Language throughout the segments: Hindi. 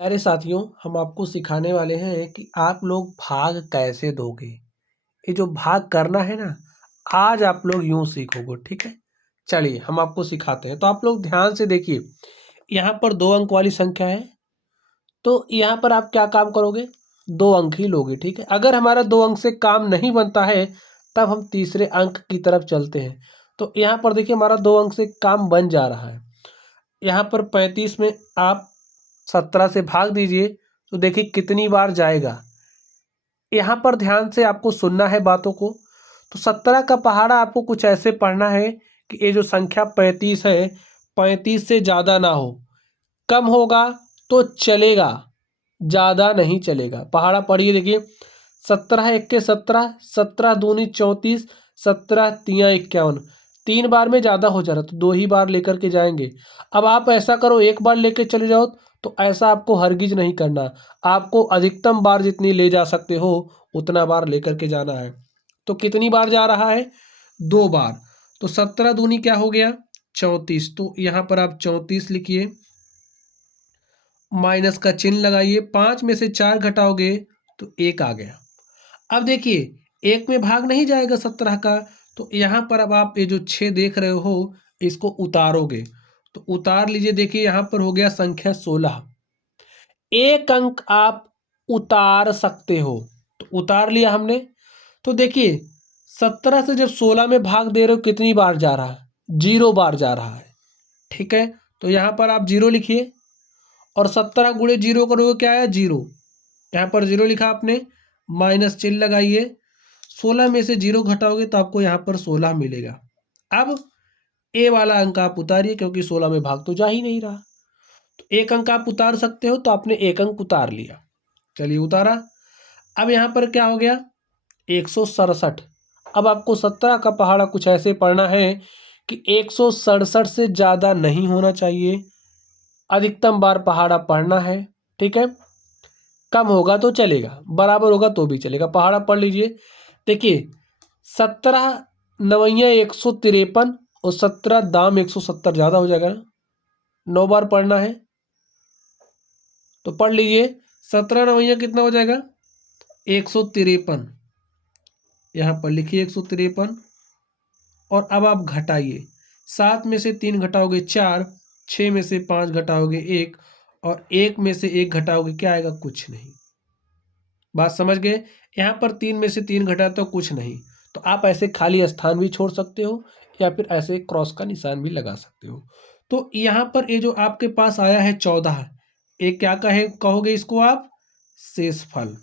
प्यारे साथियों, हम आपको सिखाने वाले हैं कि आप लोग भाग कैसे दोगे। ये जो भाग करना है ना, आज आप लोग यूं सीखोगे। ठीक है, चलिए हम आपको सिखाते हैं। तो आप लोग ध्यान से देखिए, यहाँ पर 2 अंक वाली संख्या है। तो यहाँ पर आप क्या काम करोगे, 2 अंक ही लोगे। ठीक है, अगर हमारा 2 अंक से काम नहीं बनता है तब हम तीसरे अंक की तरफ चलते हैं। तो यहाँ पर देखिए, हमारा 2 अंक से काम बन जा रहा है। यहाँ पर 35 में आप 17 से भाग दीजिए तो देखिए कितनी बार जाएगा। यहाँ पर ध्यान से आपको सुनना है बातों को। तो 17 का पहाड़ा आपको कुछ ऐसे पढ़ना है कि ये जो संख्या 35 है, 35 से ज़्यादा ना हो। कम होगा तो चलेगा, ज़्यादा नहीं चलेगा। पहाड़ा पढ़िए, देखिए 17 1 17, 17 दूनी 34, 17 तिया 51। 3 बार में ज़्यादा हो जा रहा तो 2 ही बार लेकर के जाएंगे। अब आप ऐसा करो, 1 बार लेकर चले जाओ, तो ऐसा आपको हरगिज नहीं करना। आपको अधिकतम बार जितनी ले जा सकते हो उतना बार लेकर के जाना है। तो कितनी बार जा रहा है, 2 बार। तो 17 दूनी क्या हो गया, 34। तो यहाँ पर आप 34 लिखिए, माइनस का चिन्ह लगाइए। 5 में से 4 घटाओगे तो 1 आ गया। अब देखिए 1 में भाग नहीं जाएगा 17 का, तो यहाँ पर अब आप ये जो 6 देख रहे हो इसको उतारोगे। तो उतार लीजिए, देखिए यहाँ पर हो गया संख्या 16। 1 अंक आप उतार सकते हो, तो उतार लिया हमने। तो देखिए 17 से जब 16 में भाग दे रहे हो कितनी बार जा रहा है, 0 बार जा रहा है। ठीक है, तो यहाँ पर आप 0 लिखिए और 17 गुणे 0 करोगे, क्या आया, 0। यहाँ पर 0 लिखा आपने, माइनस चिन्ह लगाइए। 16 में से 0 घटाओगे तो आपको यहाँ पर 16 मिलेगा। अब ए वाला अंक आप उतारिए, क्योंकि 16 में भाग तो जा ही नहीं रहा। तो 1 अंक आप उतार सकते हो, तो आपने 1 अंक उतार लिया। चलिए उतारा। अब यहाँ पर क्या हो गया, 167। अब आपको 17 का पहाड़ा कुछ ऐसे पढ़ना है कि 167 से ज़्यादा नहीं होना चाहिए। अधिकतम बार पहाड़ा पढ़ना है। ठीक है, कम होगा तो चलेगा, बराबर होगा तो भी चलेगा। पहाड़ा पढ़ लीजिए। देखिए 17 नवैया 153 और 17 दाम 170 ज़्यादा हो जाएगा ना। 9 बार पढ़ना है तो पढ़ लीजिए। 17 नवैया कितना हो जाएगा, 153। यहाँ पर लिखिए 153। और अब आप घटाइए। 7 में से 3 घटाओगे 4, 6 में से 5 घटाओगे 1, और 1 में से 1 घटाओगे क्या आएगा, कुछ नहीं। बात समझ गए। यहाँ पर 3 में से 3 घटा तो कुछ नहीं। तो आप ऐसे खाली स्थान भी छोड़ सकते हो या फिर ऐसे क्रॉस का निशान भी लगा सकते हो। तो यहाँ पर ये जो आपके पास आया है 14, ये क्या कहोगे इसको आप, शेषफल।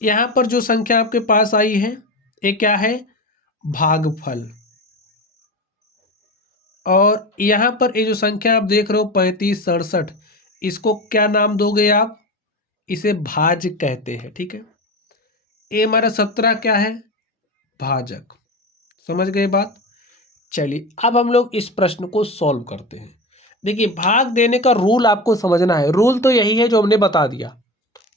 यहाँ पर जो संख्या आपके पास आई है ये क्या है, भागफल। और यहाँ पर ये जो संख्या आप देख रहे हो 35 67, इसको क्या नाम दोगे आप, इसे भाज कहते हैं। ठीक है, ये हमारा 17 क्या है, भाजक। समझ गए बात। चलिए अब हम लोग इस प्रश्न को सॉल्व करते हैं। देखिए भाग देने का रूल आपको समझना है। रूल तो यही है जो हमने बता दिया,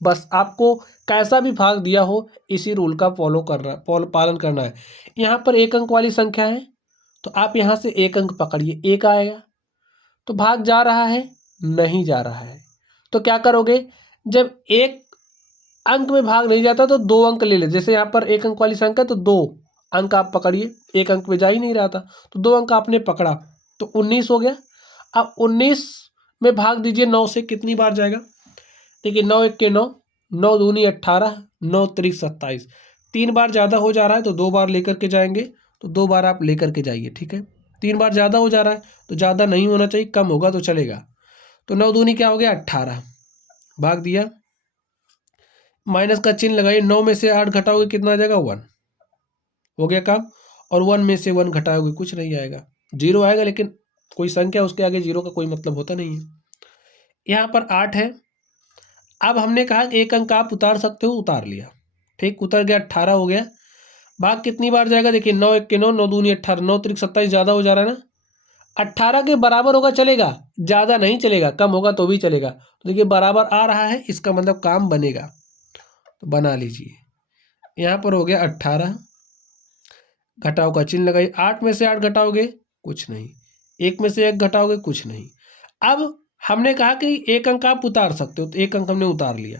बस आपको कैसा भी भाग दिया हो इसी रूल का पालन करना है। यहाँ पर 1 अंक वाली संख्या है तो आप यहाँ से 1 अंक पकड़िए, 1 आएगा। तो भाग जा रहा है, नहीं जा रहा है, तो क्या करोगे, जब 1 अंक में भाग नहीं जाता तो 2 अंक ले ले। जैसे यहाँ पर 1 अंक वाली संख्या तो 2 अंक आप पकड़िए, 1 अंक में जा ही नहीं रहा था तो 2 अंक आपने पकड़ा, तो 19 हो गया। अब 19 में भाग दीजिए 9 से, कितनी बार जाएगा, देखिए 9 1 के 9, 9 दूनी 18, 9 त्रिक 27। 3 बार ज़्यादा हो जा रहा है तो 2 बार लेकर के जाएंगे, तो 2 बार आप लेकर के जाइए। ठीक है, 3 बार ज़्यादा हो जा रहा है तो ज़्यादा नहीं होना चाहिए, कम होगा तो चलेगा। तो 9 दूनी क्या हो गया, 18, भाग दिया। माइनस का चिन्ह लगाइए। 9 में से 8 घटाओगे कितना आ जाएगा, 1। हो गया काम। और 1 में से 1 घटाओगे कुछ नहीं आएगा, 0 आएगा। लेकिन कोई संख्या उसके आगे 0 का कोई मतलब होता नहीं है। यहाँ पर 8 है। अब हमने कहा 1 अंक आप उतार सकते हो, उतार लिया। ठीक, उतर गया, 18 हो गया। भाग कितनी बार जाएगा, देखिए 9 1 के 9, 9 दूनी 18, 9 त्रिक 27, ज़्यादा हो जा रहा है ना। 18 के बराबर होगा चलेगा, ज़्यादा नहीं चलेगा, कम होगा तो भी चलेगा। तो देखिए बराबर आ रहा है, इसका मतलब काम बनेगा। तो बना लीजिए। यहाँ पर हो गया 18, घटाव का चिन्ह लगाइए। 8 में से 8 घटाओगे कुछ नहीं, 1 में से 1 घटाओगे कुछ नहीं। अब हमने कहा कि एक अंक आप उतार सकते हो, तो एक अंक हमने उतार लिया।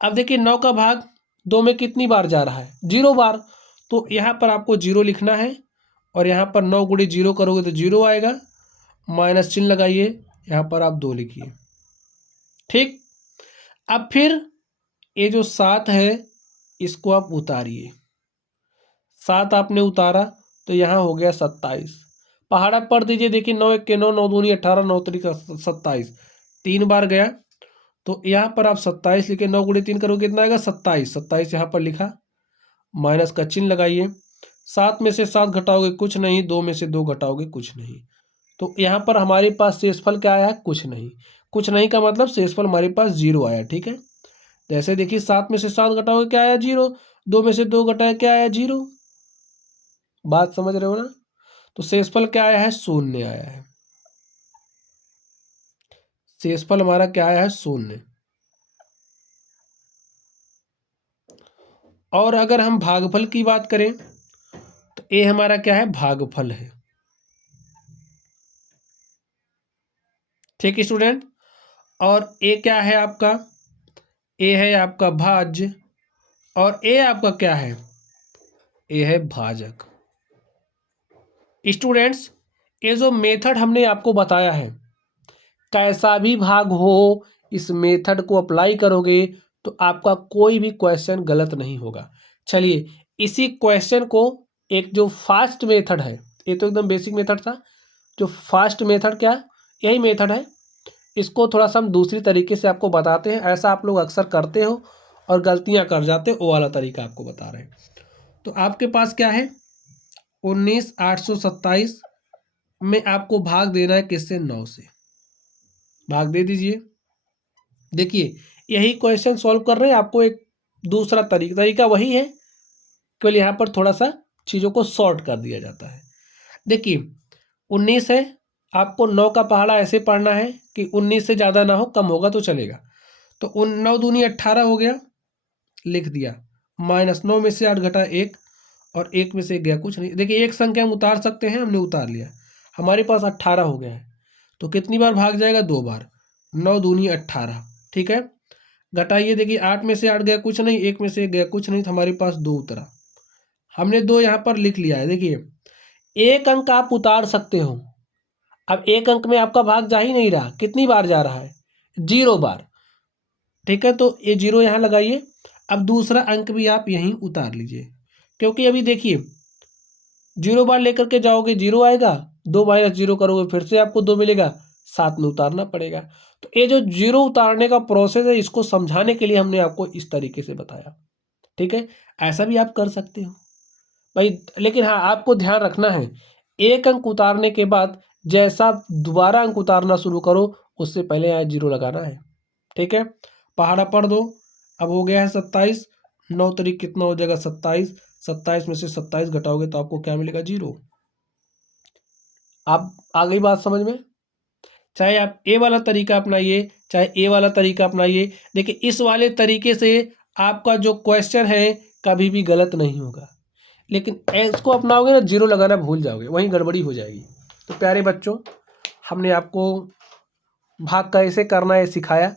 अब देखिए 9 का भाग 2 में कितनी बार जा रहा है? 0 बार। तो यहाँ पर आपको 0 लिखना है और यहाँ पर 9 गुणे 0 करोगे तो 0 आएगा, माइनस चिन्ह लगाइए, यहाँ पर आप 2 लिखिए। ठीक। अब फिर ये जो 7 है इसको आप उतारिए। 7 आपने उतारा तो यहाँ हो गया 27। पहाड़ा पढ़ दीजिए, देखिए 9 1 के 9, 9 दूनी 18, 9 3 का 27, 3 बार गया तो यहाँ पर आप 27 लिखे, 9 गुणे 3 करोगे कितना आएगा? 27। 27 यहाँ पर लिखा, माइनस का चिन्ह लगाइए। 7 में से 7 घटाओगे कुछ नहीं, 2 में से 2 घटाओगे कुछ नहीं। तो यहाँ पर हमारे पास शेषफल क्या आया है? कुछ नहीं। कुछ नहीं का मतलब शेषफल हमारे पास 0 आया। ठीक है, जैसे देखिए 7 में से 7 घटाओगे क्या आया? 0। 2 में से 2 घटाया क्या आया? 0। बात समझ रहे हो ना? तो शेषफल क्या आया है? 0 आया है। शेषफल हमारा क्या आया है? 0। और अगर हम भागफल की बात करें तो ये हमारा क्या है? भागफल है। ठीक है स्टूडेंट। और ए क्या है आपका? ए है आपका भाज्य और ए आपका क्या है? ए है भाजक। स्टूडेंट्स, ये जो मेथड हमने आपको बताया है, कैसा भी भाग हो इस मेथड को अप्लाई करोगे तो आपका कोई भी क्वेश्चन गलत नहीं होगा। चलिए इसी क्वेश्चन को एक जो फास्ट मेथड है, ये तो एकदम बेसिक मेथड था, जो फास्ट मेथड क्या है? यही मेथड है। इसको थोड़ा सा हम दूसरी तरीके से आपको बताते हैं। ऐसा आप लोग अक्सर करते हो और गलतियां कर जाते हो, वो वाला तरीका आपको बता रहे हैं। तो आपके पास क्या है? 19,827 में आपको भाग देना है किससे? 9 से। भाग दे दीजिए। देखिए यही क्वेश्चन सॉल्व कर रहे हैं, आपको एक दूसरा तरीका वही है, केवल यहाँ पर थोड़ा सा चीज़ों को शॉर्ट कर दिया जाता है। देखिए 19 है, आपको 9 का पहाड़ा ऐसे पढ़ना है कि 19 से ज़्यादा ना हो, कम होगा तो चलेगा। तो 9 दूनी 18 हो गया, लिख दिया, माइनस 9 में से 8 घटा 1 और 1 में से 1 गया कुछ नहीं। देखिए एक संख्या हम उतार सकते हैं, हमने उतार लिया, हमारे पास 18 हो गया है। तो कितनी बार भाग जाएगा? 2 बार। 9 दूनी 18। ठीक है, घटाइए, देखिए 8 में से 8 गया कुछ नहीं, 1 में से 1 गया कुछ नहीं, तो हमारे पास 2 उतरा। हमने 2 यहाँ पर लिख लिया है। देखिए एक अंक आप उतार सकते हो। अब एक अंक में आपका भाग जा ही नहीं रहा, कितनी बार जा रहा है? 0 बार। ठीक है, तो ये 0 यहाँ लगाइए। अब दूसरा अंक भी आप यहीं उतार लीजिए, क्योंकि अभी देखिए 0 बार लेकर के जाओगे 0 आएगा, 2 माइनस 0 करोगे फिर से आपको 2 मिलेगा, 7 में उतारना पड़ेगा। तो ये जो 0 उतारने का प्रोसेस है, इसको समझाने के लिए हमने आपको इस तरीके से बताया। ठीक है, ऐसा भी आप कर सकते हो भाई, लेकिन हाँ आपको ध्यान रखना है, एक अंक उतारने के बाद जैसा दोबारा अंक उतारना शुरू करो उससे पहले यहाँ 0 लगाना है। ठीक है, पहाड़ा पढ़ दो। अब हो गया है 27, 9 तरीक कितना हो जाएगा? 27। 27 में से 27 घटाओगे तो आपको क्या मिलेगा? 0। आप आ गई बात समझ में? चाहे आप ए वाला तरीका अपनाइए, चाहे ए वाला तरीका अपनाइए, देखिए इस वाले तरीके से आपका जो क्वेश्चन है कभी भी गलत नहीं होगा। लेकिन इसको अपनाओगे ना, 0 लगाना भूल जाओगे, वहीं गड़बड़ी हो जाएगी। तो प्यारे बच्चों, हमने आपको भाग कैसे करना है सिखाया।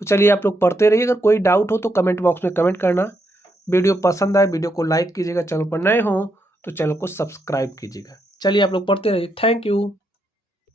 तो चलिए आप लोग पढ़ते रहिए, अगर कोई डाउट हो तो कमेंट बॉक्स में कमेंट करना। वीडियो पसंद आए वीडियो को लाइक कीजिएगा, चैनल पर नए हो तो चैनल को सब्सक्राइब कीजिएगा। चलिए आप लोग पढ़ते रहिए। Thank you.